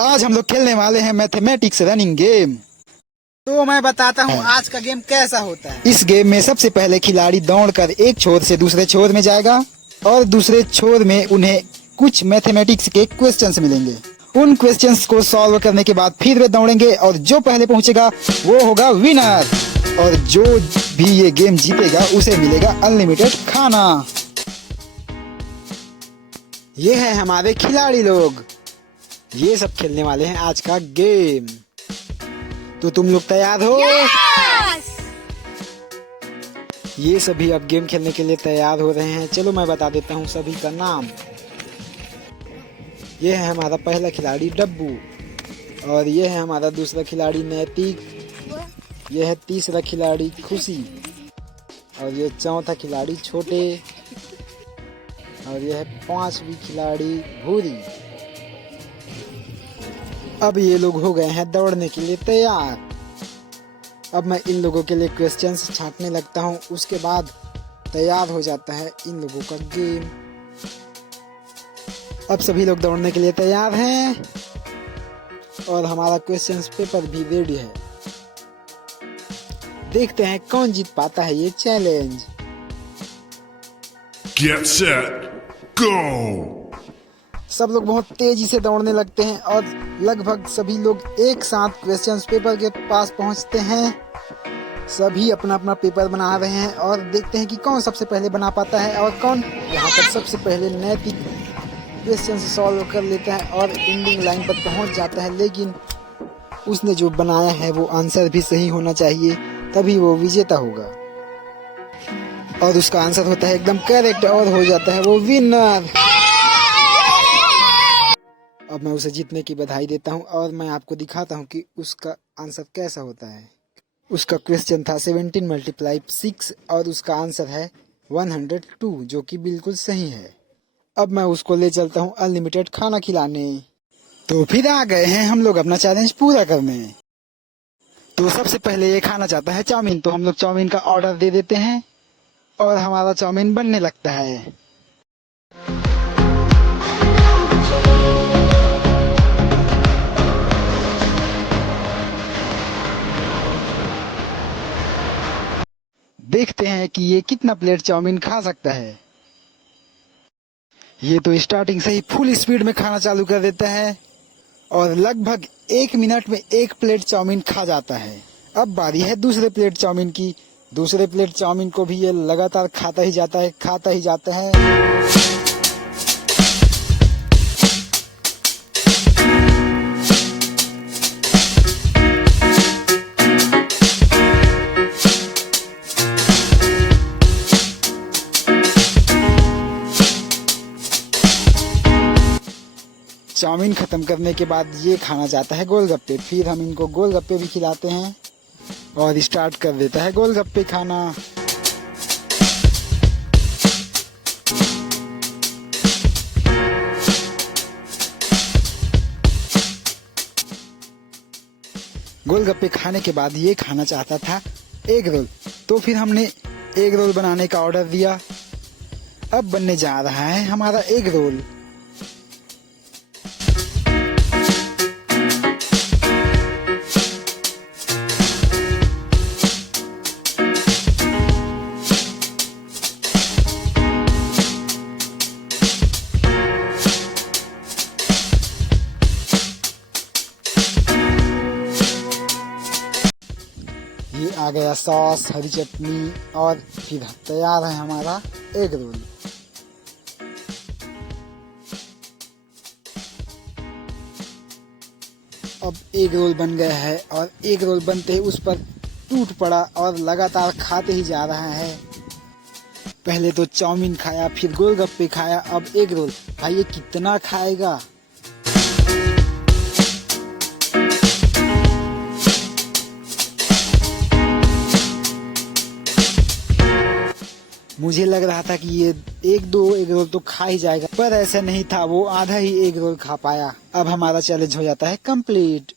आज हम लोग खेलने वाले हैं मैथमेटिक्स रनिंग गेम। तो मैं बताता हूँ आज का गेम कैसा होता है। इस गेम में सबसे पहले खिलाड़ी दौड़कर एक छोर से दूसरे छोर में जाएगा और दूसरे छोर में उन्हें कुछ मैथमेटिक्स के क्वेश्चंस मिलेंगे। उन क्वेश्चंस को सॉल्व करने के बाद फिर वे दौड़ेंगे और जो पहले पहुंचेगा वो होगा विनर। और जो भी ये गेम जीतेगा उसे मिलेगा अनलिमिटेड खाना। ये है हमारे खिलाड़ी लोग, ये सब खेलने वाले हैं आज का गेम। तो तुम लोग तैयार हो? ये सभी अब गेम खेलने के लिए तैयार हो रहे हैं। चलो मैं बता देता हूँ सभी का नाम। ये है हमारा पहला खिलाड़ी डब्बू, और ये है हमारा दूसरा खिलाड़ी नैतिक, ये है तीसरा खिलाड़ी खुशी, और ये चौथा खिलाड़ी छोटे, और यह है पांचवी खिलाड़ी भूरी। अब ये लोग हो गए हैं दौड़ने के लिए तैयार। अब मैं इन लोगों के लिए क्वेश्चंस छांटने लगता हूँ, उसके बाद तैयार हो जाता है इन लोगों का गेम। अब सभी लोग दौड़ने के लिए तैयार हैं और हमारा क्वेश्चंस पेपर भी रेडी है। देखते हैं कौन जीत पाता है ये चैलेंज। Get set, go! सब लोग बहुत तेजी से दौड़ने लगते हैं और लगभग सभी लोग एक साथ क्वेश्चंस पेपर के पास पहुंचते हैं। सभी अपना अपना पेपर बना रहे हैं और देखते हैं कि कौन सबसे पहले बना पाता है और कौन यहाँ पर सबसे पहले नैतिक क्वेश्चन सॉल्व कर लेता है और एंडिंग लाइन पर पहुंच जाता है। लेकिन उसने जो बनाया है वो आंसर भी सही होना चाहिए, तभी वो विजेता होगा। और उसका आंसर होता है एकदम करेक्ट और हो जाता है वो विनर। अब मैं उसे जीतने की बधाई देता हूं और मैं आपको दिखाता हूं कि उसका आंसर कैसा होता है। उसका क्वेश्चन था 17 × 6 और उसका आंसर है 102, जो कि बिल्कुल सही है। अब मैं उसको ले चलता हूं अनलिमिटेड खाना खिलाने। तो फिर आ गए हैं हम लोग अपना चैलेंज पूरा करने। तो सबसे पहले ये खाना चाहता है चाउमीन, तो हम लोग चाउमीन का ऑर्डर दे देते हैं और हमारा चाउमीन बनने लगता है। देखते हैं कि ये कितना प्लेट चाउमीन खा सकता है। ये तो स्टार्टिंग से ही फुल स्पीड में खाना चालू कर देता है और लगभग 1 मिनट में 1 प्लेट चाउमीन खा जाता है। अब बारी है दूसरे प्लेट चाउमीन की। दूसरे प्लेट चाउमीन को भी ये लगातार खाता ही जाता है, खाता ही जाता है। चाउमीन खत्म करने के बाद ये खाना चाहता है गोलगप्पे। फिर हम इनको गोलगप्पे भी खिलाते हैं और स्टार्ट कर देता है गोलगप्पे खाना। गोलगप्पे खाने के बाद ये खाना चाहता था एग रोल, तो फिर हमने एग रोल बनाने का ऑर्डर दिया। अब बनने जा रहा है हमारा एग रोल। ये आ गया सॉस, हरी चटनी और फिर तैयार है हमारा एग रोल। अब एग रोल बन गया है और एग रोल बनते ही उस पर टूट पड़ा और लगातार खाते ही जा रहा है। पहले तो चाउमीन खाया, फिर गोलगप्पे खाया, अब एग रोल। भाई ये कितना खाएगा? मुझे लग रहा था कि ये 1-2 एग रोल तो खा ही जाएगा, पर ऐसा नहीं था। वो आधा ही एग रोल खा पाया। अब हमारा चैलेंज हो जाता है कंप्लीट।